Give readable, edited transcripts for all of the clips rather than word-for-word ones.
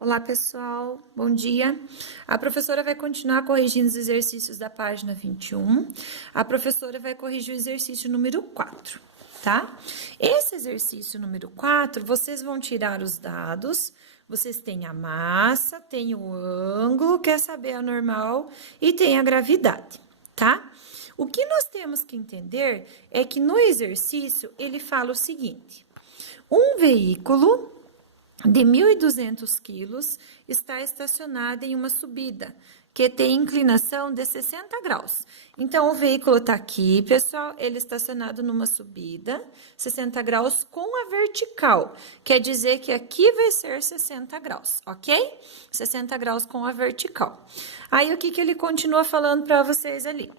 Olá, pessoal, bom dia. A professora vai continuar corrigindo os exercícios da página 21. A professora vai corrigir o exercício número 4, tá? Esse exercício número 4, vocês vão tirar os dados, vocês têm a massa, tem o ângulo, quer saber a normal e tem a gravidade, tá? O que nós temos que entender é que no exercício ele fala o seguinte: um veículo de 1.200 quilos está estacionada em uma subida que tem inclinação de 60 graus. Então, o veículo está aqui, pessoal, ele estacionado numa subida, 60 graus com a vertical. Quer dizer que aqui vai ser 60 graus, ok? 60 graus com a vertical. Aí, o que ele continua falando para vocês ali?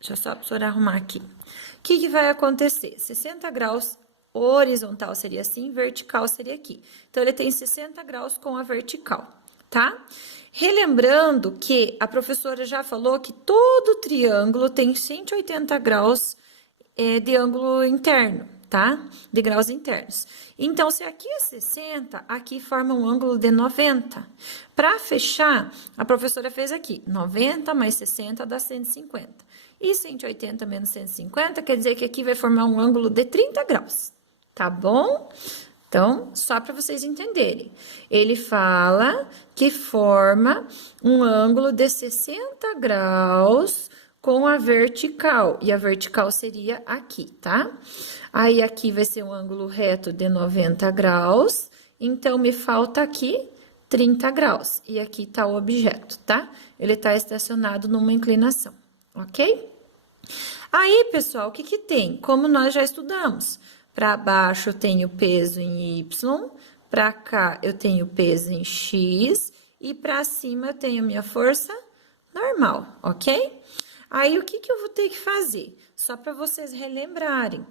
Deixa eu só a professora arrumar aqui. O que vai acontecer? 60 graus horizontal seria assim, vertical seria aqui. Então, ele tem 60 graus com a vertical, tá? Relembrando que a professora já falou que todo triângulo tem 180 graus de ângulo interno, tá? De graus internos. Então, se aqui é 60, aqui forma um ângulo de 90. Para fechar, a professora fez aqui, 90 mais 60 dá 150. E 180 menos 150 quer dizer que aqui vai formar um ângulo de 30 graus. Tá bom? Então, só para vocês entenderem. Ele fala que forma um ângulo de 60 graus com a vertical. E a vertical seria aqui, tá? Aí, aqui vai ser um ângulo reto de 90 graus. Então, me falta aqui 30 graus. E aqui tá o objeto, tá? Ele tá estacionado numa inclinação, ok? Aí, pessoal, o que tem? Como nós já estudamos, para baixo eu tenho peso em Y, para cá eu tenho peso em X e para cima eu tenho minha força normal, ok? Aí, o que eu vou ter que fazer? Só para vocês relembrarem.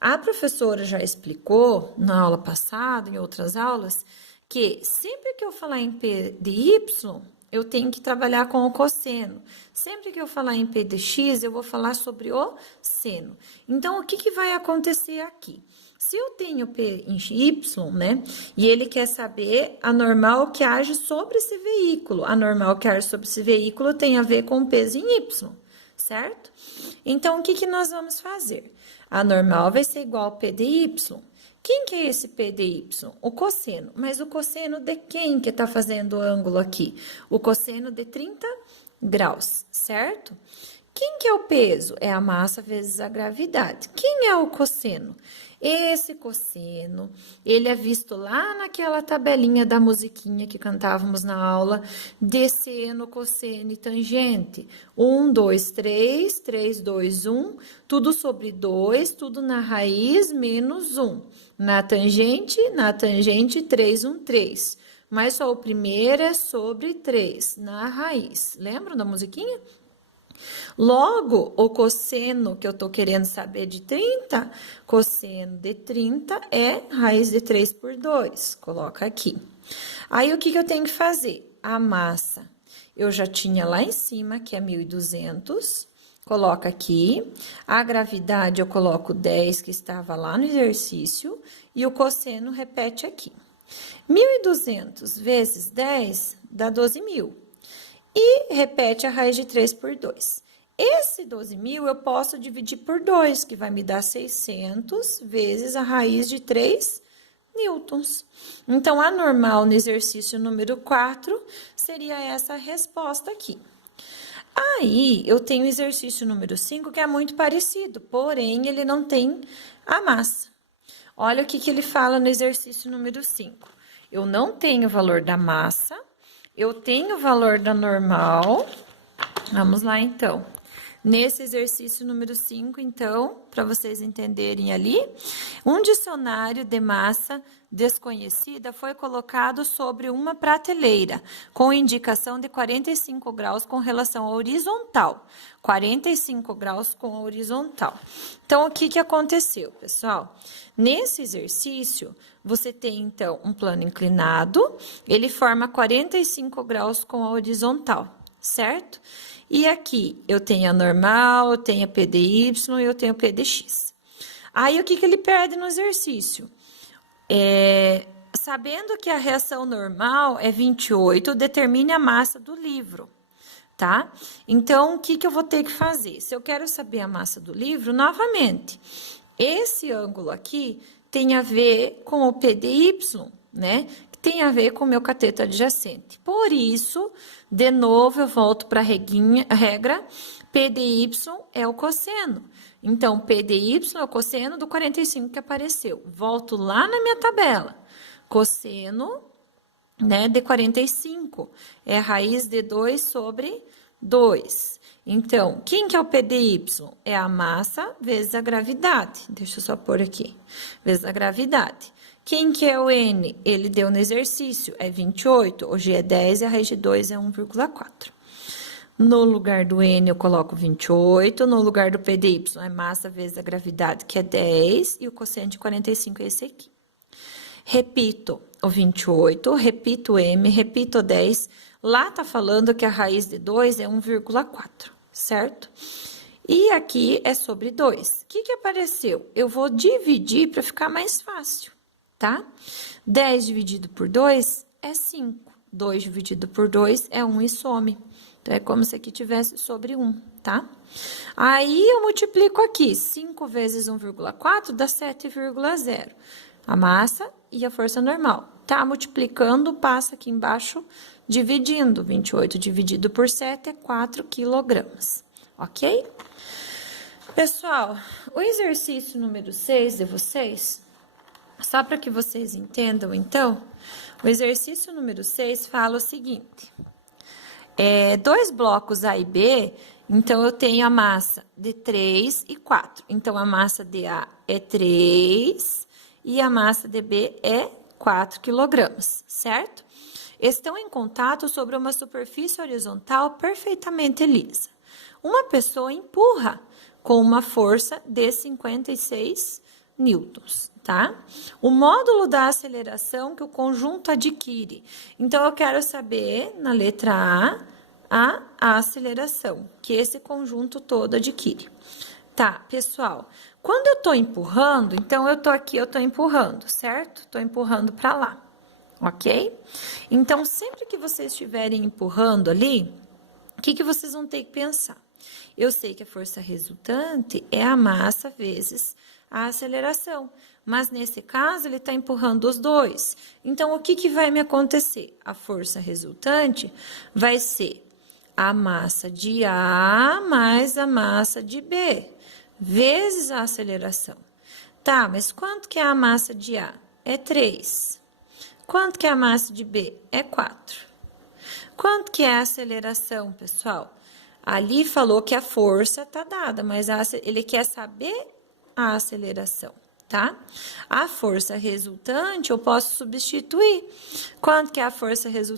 A professora já explicou na aula passada, em outras aulas, que sempre que eu falar em P de Y, eu tenho que trabalhar com o cosseno. Sempre que eu falar em P de X, eu vou falar sobre o seno. Então, o que vai acontecer aqui? Se eu tenho P em Y, né, e ele quer saber a normal que age sobre esse veículo. A normal que age sobre esse veículo tem a ver com o peso em Y, certo? Então, o que nós vamos fazer? A normal vai ser igual ao P de Y. Quem que é esse P de Y? O cosseno. Mas o cosseno de quem que tá fazendo o ângulo aqui? O cosseno de 30 graus, certo? Quem que é o peso? É a massa vezes a gravidade. Quem é o cosseno? Esse cosseno, ele é visto lá naquela tabelinha da musiquinha que cantávamos na aula, de seno, cosseno e tangente. 1, 2, 3, 3, 2, 1, tudo sobre 2, tudo na raiz, menos 1. Na tangente, 3, 1, 3. Mas só o primeiro é sobre 3, na raiz. Lembram da musiquinha? Logo, o cosseno que eu tô querendo saber de 30, cosseno de 30 é raiz de 3 por 2. Coloca aqui. Aí, o que eu tenho que fazer? A massa, eu já tinha lá em cima, que é 1.200. Coloca aqui. A gravidade, eu coloco 10, que estava lá no exercício. E o cosseno repete aqui. 1.200 vezes 10 dá 12.000. E repete a raiz de 3 por 2. Esse 12.000 eu posso dividir por 2, que vai me dar 600 vezes a raiz de 3 newtons. Então, a normal no exercício número 4 seria essa resposta aqui. Aí, eu tenho o exercício número 5, que é muito parecido, porém, ele não tem a massa. Olha o que ele fala no exercício número 5. Eu não tenho o valor da massa. Eu tenho o valor da normal. Vamos lá, então. Nesse exercício número 5, então, para vocês entenderem ali, um dicionário de massa desconhecida foi colocado sobre uma prateleira, com indicação de 45 graus com relação à horizontal. 45 graus com a horizontal. Então, o que aconteceu, pessoal? Nesse exercício, você tem, então, um plano inclinado, ele forma 45 graus com a horizontal, certo? E aqui, eu tenho a normal, eu tenho a P de Y e eu tenho a P de X. Aí, o que ele perde no exercício? sabendo que a reação normal é 28, determine a massa do livro, tá? Então, o que eu vou ter que fazer? Se eu quero saber a massa do livro, novamente, esse ângulo aqui tem a ver com o PDY, né? Que tem a ver com o meu cateto adjacente. Por isso, de novo, eu volto para a regra, PDY é o cosseno. Então, PDY é o cosseno do 45 que apareceu. Volto lá na minha tabela. Cosseno, né, de 45 é a raiz de 2 sobre 2. Então, quem que é o PDY? É a massa vezes a gravidade. Deixa eu só pôr aqui. Vezes a gravidade. Quem que é o N? Ele deu no exercício, é 28. Hoje é 10 e a raiz de 2 é 1,4. No lugar do N eu coloco 28, no lugar do PDY é massa vezes a gravidade, que é 10, e o quociente de 45 é esse aqui. Repito o 28, repito o M, repito o 10. Lá tá falando que a raiz de 2 é 1,4, certo? E aqui é sobre 2. O que apareceu? Eu vou dividir para ficar mais fácil, tá? 10 dividido por 2 é 5. 2 dividido por 2 é 1 e some. Então, é como se aqui tivesse sobre 1, tá? Aí, eu multiplico aqui. 5 vezes 1,4 dá 7,0. A massa e a força normal. Tá multiplicando, passa aqui embaixo, dividindo. 28 dividido por 7 é 4 quilogramas, ok? Pessoal, o exercício número 6 de vocês, só para que vocês entendam, então, o exercício número 6 fala o seguinte. Dois blocos A e B, então, eu tenho a massa de 3 e 4. Então, a massa de A é 3 e a massa de B é 4 quilogramas, certo? Estão em contato sobre uma superfície horizontal perfeitamente lisa. Uma pessoa empurra com uma força de 56 newtons, tá? O módulo da aceleração que o conjunto adquire. Então, eu quero saber, na letra A aceleração que esse conjunto todo adquire. Tá, pessoal, quando eu tô empurrando, então eu tô aqui, eu tô empurrando, certo? Tô empurrando para lá, ok? Então, sempre que vocês estiverem empurrando ali, o que vocês vão ter que pensar? Eu sei que a força resultante é a massa vezes a aceleração, mas nesse caso ele está empurrando os dois. Então, o que vai me acontecer? A força resultante vai ser a massa de A mais a massa de B, vezes a aceleração. Tá, mas quanto que é a massa de A? É 3. Quanto que é a massa de B? É 4. Quanto que é a aceleração, pessoal? Ali falou que a força tá dada, mas ele quer saber a aceleração, tá? A força resultante eu posso substituir. Quanto que é a força resultante?